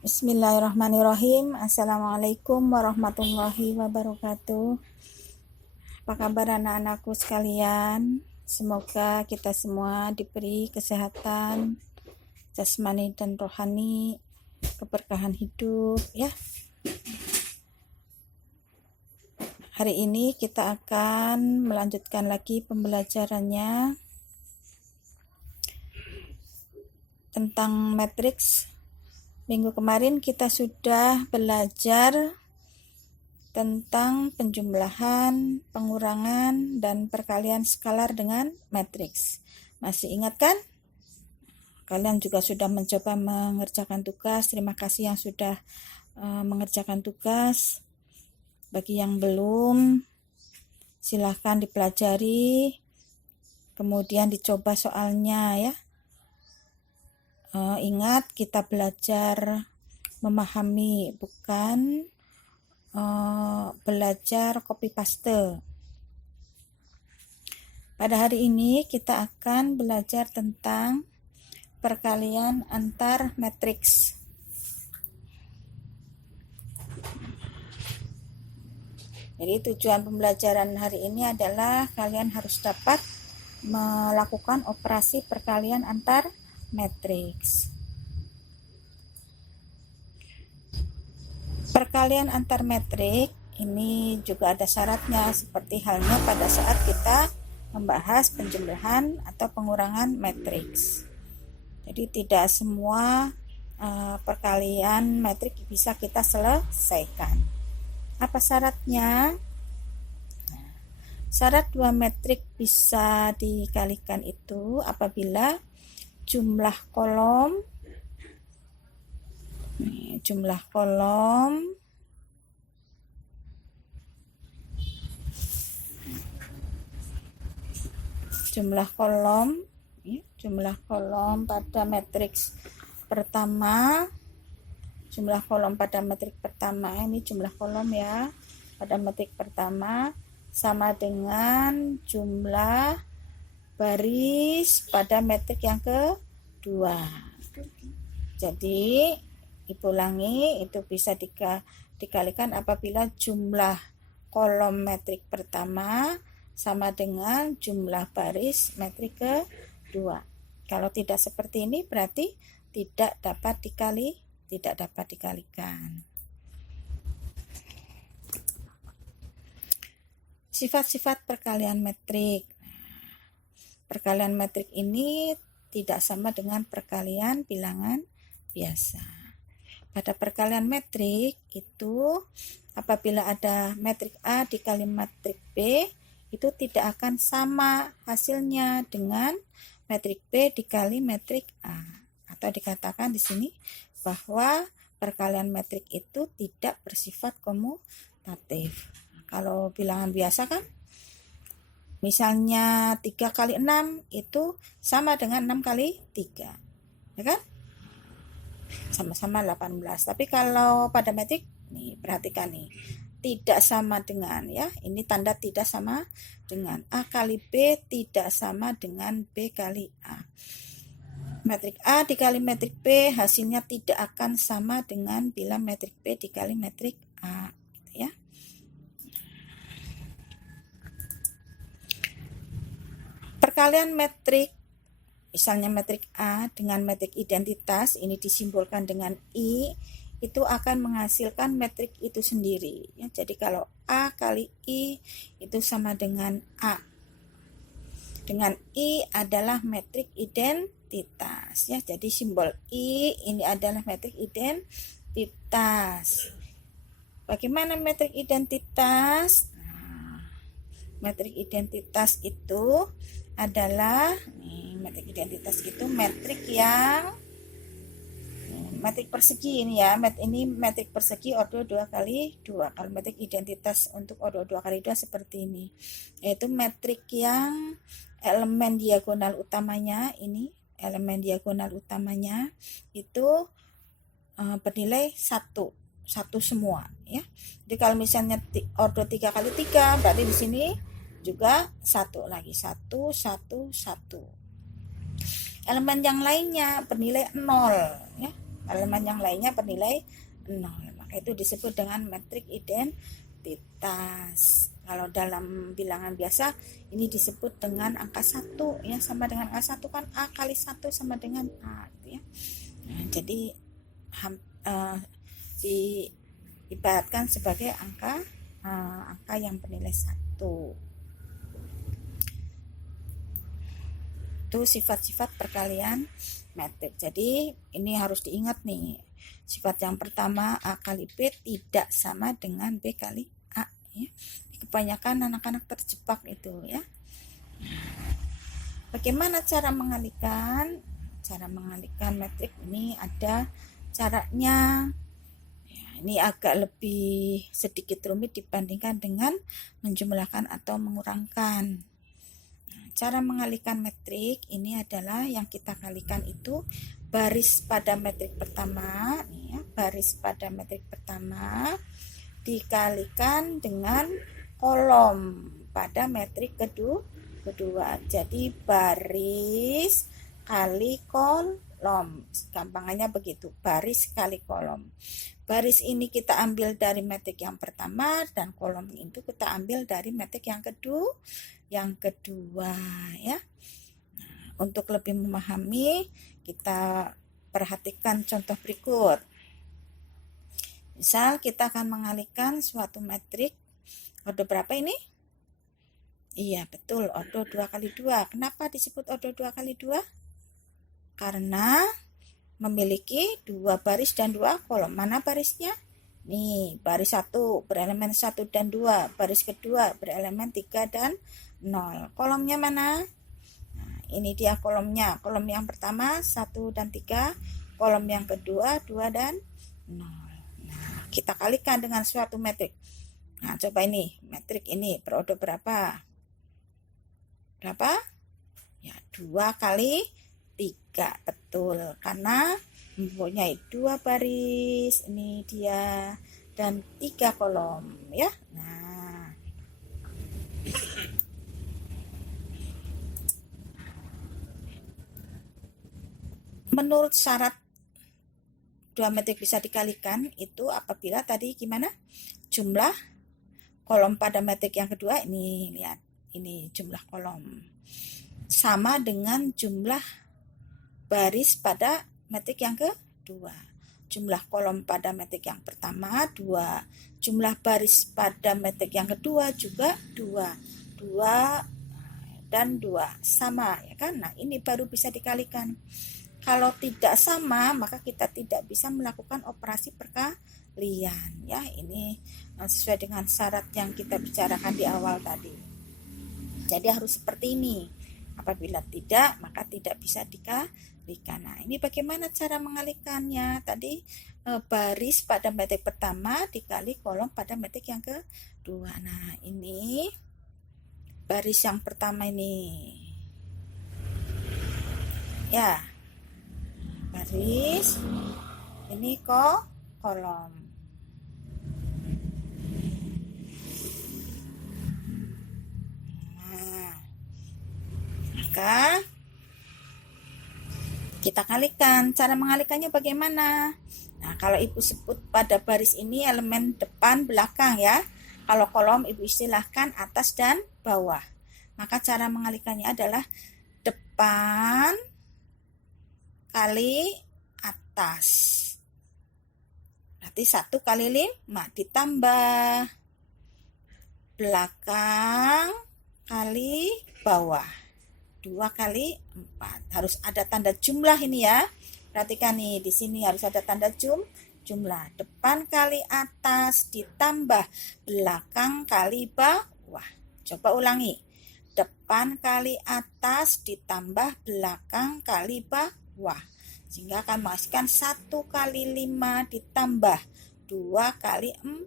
Bismillahirrahmanirrahim. Assalamualaikum warahmatullahi wabarakatuh. Apa kabar anak-anakku sekalian? Semoga kita semua diberi kesehatan jasmani dan rohani, keberkahan hidup ya. Hari ini kita akan melanjutkan lagi pembelajarannya tentang matriks. Minggu kemarin kita sudah belajar tentang penjumlahan, pengurangan, dan perkalian skalar dengan matriks. Masih ingat kan? Kalian juga sudah mencoba mengerjakan tugas. Terima kasih yang sudah mengerjakan tugas. Bagi yang belum, silahkan dipelajari, kemudian dicoba soalnya ya. Ingat, kita belajar memahami, bukan belajar copy paste. Pada hari ini kita akan belajar tentang perkalian antar matriks. Jadi tujuan pembelajaran hari ini adalah kalian harus dapat melakukan operasi perkalian antar matriks. Perkalian antar matrik ini juga ada syaratnya, seperti halnya pada saat kita membahas penjumlahan atau pengurangan matriks. Jadi tidak semua perkalian matrik bisa kita selesaikan. Apa syaratnya? Syarat dua matrik bisa dikalikan itu apabila jumlah kolom pada matriks pertama, ini jumlah kolom ya pada matrik pertama sama dengan jumlah baris pada matrik yang kedua. Jadi diulangi, itu bisa dikalikan apabila jumlah kolom matrik pertama sama dengan jumlah baris matrik kedua. Kalau tidak seperti ini berarti tidak dapat dikalikan. Sifat-sifat perkalian matrik. Perkalian matrik ini tidak sama dengan perkalian bilangan biasa. Pada perkalian matrik itu apabila ada matrik A dikali matrik B, itu tidak akan sama hasilnya dengan matrik B dikali matrik A. Atau dikatakan di sini bahwa perkalian matrik itu tidak bersifat komutatif. Kalau bilangan biasa kan, misalnya 3 kali 6 itu sama dengan 6 kali 3. Ya kan? Sama-sama 18. Tapi kalau pada matrik, nih perhatikan nih, tidak sama dengan ya. Ini tanda tidak sama dengan A kali B tidak sama dengan B kali A. Matrik A dikali matrik B hasilnya tidak akan sama dengan bila matrik B dikali matrik A, gitu ya. Perkalian matrik, misalnya matrik A dengan matrik identitas, ini disimbolkan dengan I, itu akan menghasilkan matrik itu sendiri ya. Jadi kalau A kali I itu sama dengan A dengan I adalah matrik identitas ya. Jadi simbol I ini adalah matrik identitas. Bagaimana matrik identitas? Matrik identitas itu adalah matrik identitas itu matrik yang matrik persegi ini ya. Ini matrik persegi ordo 2 kali 2. Kalau matrik identitas untuk ordo 2 kali 2 seperti ini, yaitu matrik yang elemen diagonal utamanya itu bernilai 1 semua ya. Jadi kalau misalnya ordo 3 kali 3 berarti di sini juga 1 lagi, 1 1 1. elemen yang lainnya bernilai 0 ya. Elemen yang lainnya bernilai 0. Maka itu disebut dengan metrik identitas. Kalau dalam bilangan biasa ini disebut dengan angka 1 ya, sama dengan angka 1 kan A kali 1 sama dengan A gitu ya. Nah, jadi diibaratkan sebagai angka yang bernilai 1. Itu sifat-sifat perkalian metrik. Jadi ini harus diingat nih. Sifat yang pertama A kali B tidak sama dengan B kali A ya. Kebanyakan anak-anak terjebak itu ya. Bagaimana cara mengalihkan? Cara mengalihkan metrik ini ada caranya. Ya, ini agak lebih sedikit rumit dibandingkan dengan menjumlahkan atau mengurangkan. Cara mengalihkan metrik ini adalah yang kita kalikan itu baris pada metrik pertama, ya, baris pada metrik pertama dikalikan dengan kolom pada metrik kedua. Jadi baris kali kolom, gampangannya begitu, baris kali kolom. Baris ini kita ambil dari metrik yang pertama dan kolom itu kita ambil dari metrik yang kedua ya. Nah, untuk lebih memahami kita perhatikan contoh berikut. Misal kita akan mengalihkan suatu metrik ordo berapa ini? Iya betul, ordo 2 kali 2. Kenapa disebut ordo 2 kali 2? Karena memiliki 2 baris dan 2 kolom. Mana barisnya? Nih, baris 1 berelemen 1 dan 2, baris kedua berelemen 3 dan 0. Kolomnya mana? Nah, ini dia kolomnya. Kolom yang pertama 1 dan 3, kolom yang kedua 2 dan 0. Nah, kita kalikan dengan suatu metrik. Nah, coba ini, metrik ini berordo berapa? Berapa? Ya, 2 kali 3, betul. Karena mempunyai 2 baris, ini dia, dan 3 kolom ya. Nah, menurut syarat 2 metrik bisa dikalikan itu apabila tadi gimana? Jumlah kolom pada metrik yang kedua, ini lihat, ini jumlah kolom sama dengan jumlah baris pada metrik yang kedua. Jumlah kolom pada metrik yang pertama 2, jumlah baris pada metrik yang kedua juga 2 dan 2 sama ya kan. Nah, ini baru bisa dikalikan. Kalau tidak sama maka kita tidak bisa melakukan operasi perkalian ya. Ini sesuai dengan syarat yang kita bicarakan di awal tadi. Jadi harus seperti ini. Apabila tidak maka tidak bisa dikalikan. Nah, ini bagaimana cara mengalihkannya? Tadi baris pada metrik pertama dikali kolom pada metrik yang kedua. Nah, ini baris yang pertama ini ya, baris ini kolom. Nah, maka kita kalikan. Cara mengalihkannya bagaimana? Nah, kalau ibu sebut pada baris ini elemen depan belakang ya. Kalau kolom ibu istilahkan atas dan bawah. Maka cara mengalihkannya adalah depan kali atas. Berarti 1 kali 5 ditambah belakang kali bawah. 2 kali 4. Harus ada tanda jumlah ini ya. Perhatikan nih, di sini harus ada tanda jumlah. Depan kali atas ditambah belakang kali bawah. Coba ulangi. Depan kali atas ditambah belakang kali bawah. Sehingga akan menghasilkan 1 kali 5 ditambah 2 kali 4.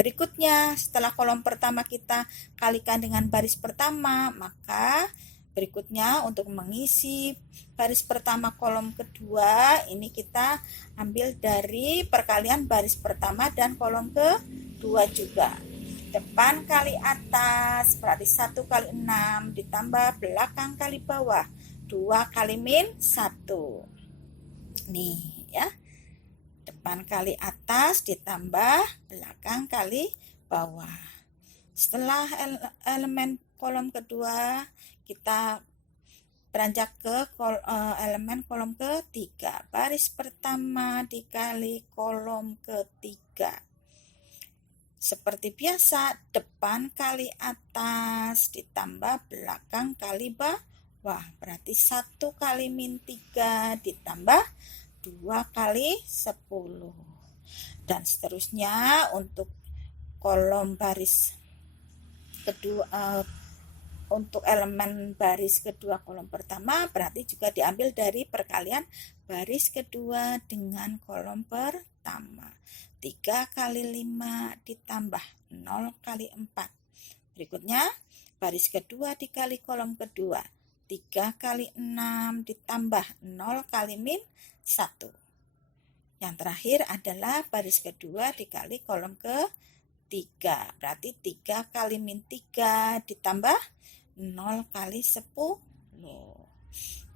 Berikutnya, setelah kolom pertama kita kalikan dengan baris pertama, maka berikutnya untuk mengisi baris pertama kolom kedua, ini kita ambil dari perkalian baris pertama dan kolom kedua juga. depan kali atas berarti 1 kali 6 ditambah belakang kali bawah 2 kali min 1. Nih ya, depan kali atas ditambah belakang kali bawah. Setelah elemen kolom kedua, kita beranjak ke elemen kolom ketiga. Baris pertama dikali kolom ketiga. Seperti biasa, depan kali atas ditambah belakang kali bawah. Berarti 1 kali min 3 ditambah 2 kali 10. Dan seterusnya untuk kolom baris kedua, untuk elemen baris kedua kolom pertama berarti juga diambil dari perkalian baris kedua dengan kolom pertama. 3 kali 5 ditambah 0 kali 4. Berikutnya baris kedua dikali kolom kedua. 3 kali 6 ditambah 0 kali min 1. Yang terakhir adalah baris kedua dikali kolom ketiga. Berarti 3 kali min 3 ditambah 0 kali 10.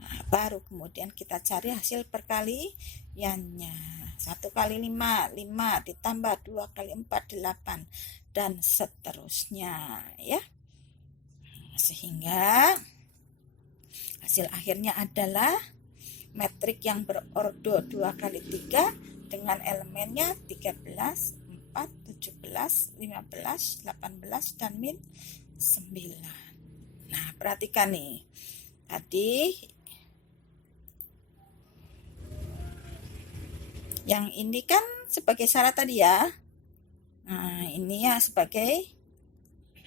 Nah, baru kemudian kita cari hasil perkaliannya. 1 kali 5, 5 ditambah 2 kali 4, 8 dan seterusnya ya. Sehingga hasil akhirnya adalah metrik yang berordo 2 kali 3 dengan elemennya 13, 4, 17, 15, 18 dan min 9. Nah, perhatikan nih. Tadi yang ini kan sebagai syarat tadi ya. Nah, ini ya sebagai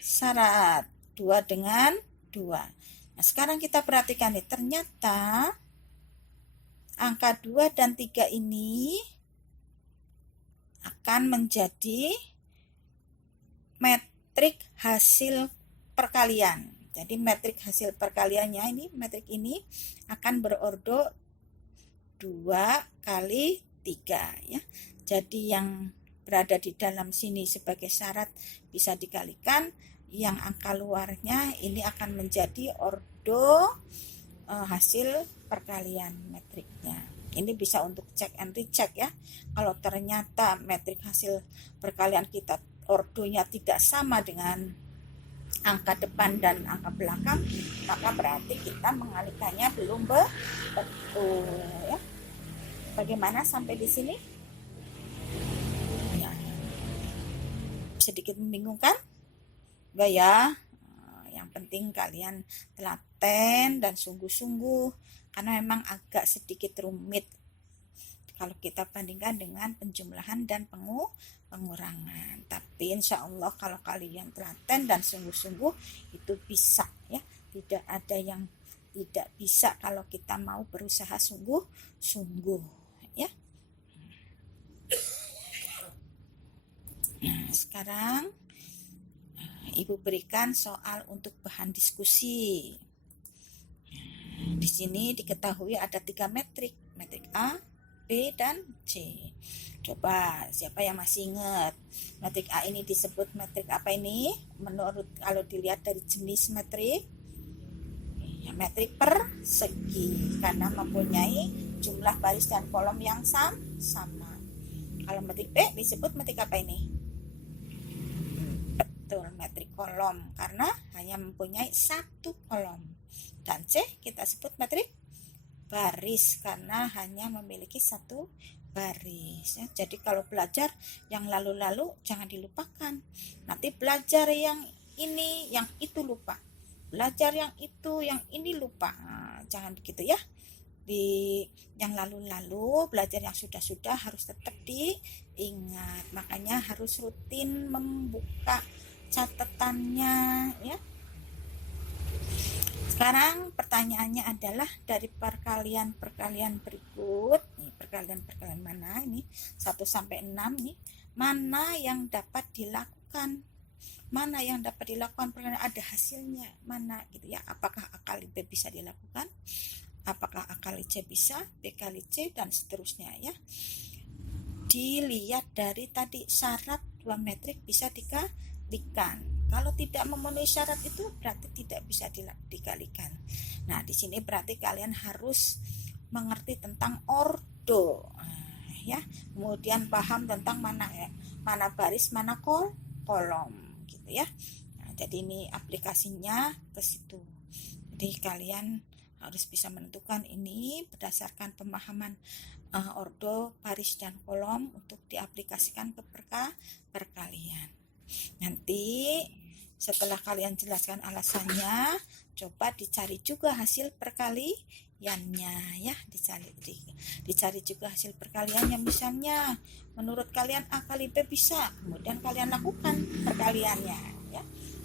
syarat 2 dengan 2. Nah, sekarang kita perhatikan nih, ternyata angka 2 dan 3 ini akan menjadi metrik hasil perkalian. Jadi metrik hasil perkaliannya ini, metrik ini akan berordo 2 kali 3 ya. Jadi yang berada di dalam sini sebagai syarat bisa dikalikan, yang angka luarnya ini akan menjadi ordo hasil perkalian metriknya. Ini bisa untuk cek and recheck ya. Kalau ternyata metrik hasil perkalian kita ordonya tidak sama dengan angka depan dan angka belakang, maka berarti kita mengalihkannya belum betul ya. Bagaimana sampai di sini? Ya. Sedikit membingungkan? Enggak ya? Yang penting kalian telaten dan sungguh-sungguh, karena memang agak sedikit rumit kalau kita bandingkan dengan penjumlahan dan pengurangan. Tapi insya Allah kalau kalian telaten dan sungguh-sungguh itu bisa ya. Tidak ada yang tidak bisa kalau kita mau berusaha sungguh-sungguh ya. Nah, sekarang Ibu berikan soal untuk bahan diskusi. Di sini diketahui ada 3 metrik, metrik A, B, dan C. Coba siapa yang masih ingat? Metrik A ini disebut metrik apa ini? Menurut kalau dilihat dari jenis metrik, ya, metrik persegi karena mempunyai jumlah baris dan kolom yang sama. Kalau metrik B disebut metrik apa ini? Betul, metrik kolom karena hanya mempunyai 1 kolom. Dan C kita sebut metrik baris karena hanya memiliki 1 baris ya. Jadi kalau belajar yang lalu-lalu jangan dilupakan. Nanti belajar yang ini, yang itu lupa. Belajar yang itu, yang ini lupa. Nah, jangan begitu ya. Di yang lalu-lalu, belajar yang sudah-sudah harus tetap diingat. Makanya harus rutin membuka catatannya ya. Sekarang pertanyaannya adalah dari perkalian berikut, nih perkalian mana ini 1 sampai 6 nih, mana yang dapat dilakukan? Mana yang dapat dilakukan perkalian, ada hasilnya mana gitu ya. Apakah A kali B bisa dilakukan? Apakah A kali C bisa, B kali C dan seterusnya ya. Dilihat dari tadi syarat 2 metrik bisa dibuktikan. Kalau tidak memenuhi syarat itu berarti tidak bisa dikalikan. Nah, di sini berarti kalian harus mengerti tentang ordo, ya. Kemudian paham tentang mana baris, mana kolom, gitu ya. Nah, jadi ini aplikasinya ke situ. Jadi kalian harus bisa menentukan ini berdasarkan pemahaman ordo, baris, dan kolom untuk diaplikasikan ke perkalian. Nanti setelah kalian jelaskan alasannya, coba dicari juga hasil perkaliannya, ya. Dicari juga hasil perkaliannya. Misalnya menurut kalian A kali B bisa, kemudian kalian lakukan perkaliannya, ya,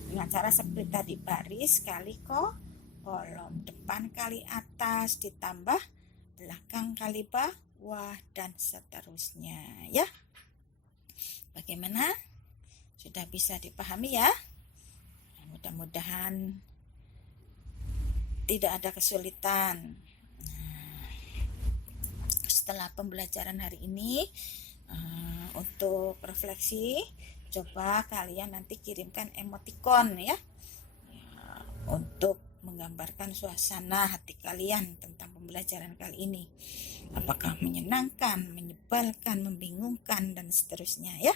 dengan cara seperti tadi, baris kali kolom, depan kali atas ditambah belakang kali bawah, dan seterusnya, ya. Bagaimana? Sudah bisa dipahami ya? Mudah-mudahan tidak ada kesulitan. Setelah pembelajaran hari ini, untuk refleksi, coba kalian nanti kirimkan emoticon, ya, untuk menggambarkan suasana hati kalian tentang pembelajaran kali ini. Apakah menyenangkan, menyebalkan, membingungkan, dan seterusnya, ya.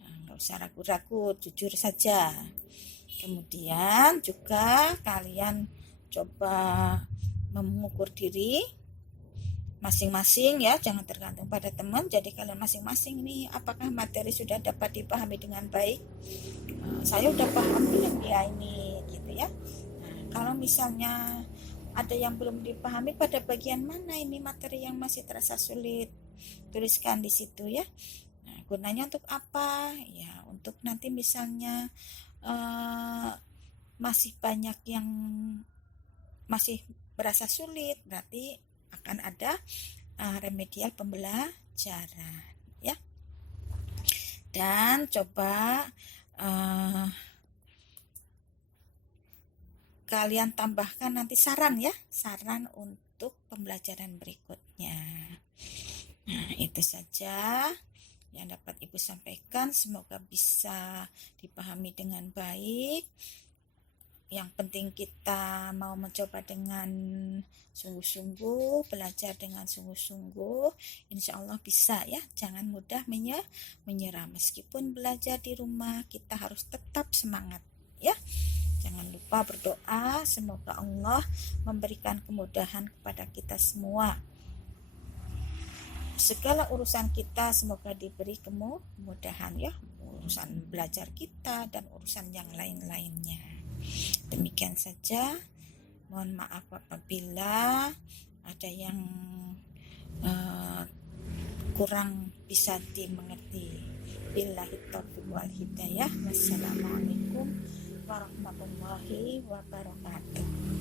Nggak usah ragu-ragu, jujur saja. Kemudian juga kalian coba mengukur diri masing-masing, ya, jangan tergantung pada teman. Jadi kalian masing-masing ini apakah materi sudah dapat dipahami dengan baik. Saya udah paham belum ya ini, gitu ya. Kalau misalnya ada yang belum dipahami pada bagian mana ini materi yang masih terasa sulit, tuliskan di situ, ya. Nah, gunanya untuk apa? Ya, untuk nanti misalnya masih banyak yang masih berasa sulit, berarti akan ada remedial pembelajaran, ya. Dan coba kalian tambahkan nanti saran, ya, saran untuk pembelajaran berikutnya. Nah, itu saja yang dapat Ibu sampaikan. Semoga bisa dipahami dengan baik. Yang penting kita mau mencoba dengan sungguh-sungguh, belajar dengan sungguh-sungguh, insya Allah bisa, ya. Jangan mudah menyerah. Meskipun belajar di rumah, kita harus tetap semangat, ya. Jangan lupa berdoa, semoga Allah memberikan kemudahan kepada kita semua. Segala urusan kita semoga diberi kemudahan, ya. Urusan belajar kita dan urusan yang lain-lainnya. Demikian saja. Mohon maaf apabila ada yang kurang bisa dimengerti. Billahi taufiq wal hidayah. Wassalamualaikum warahmatullahi wabarakatuh.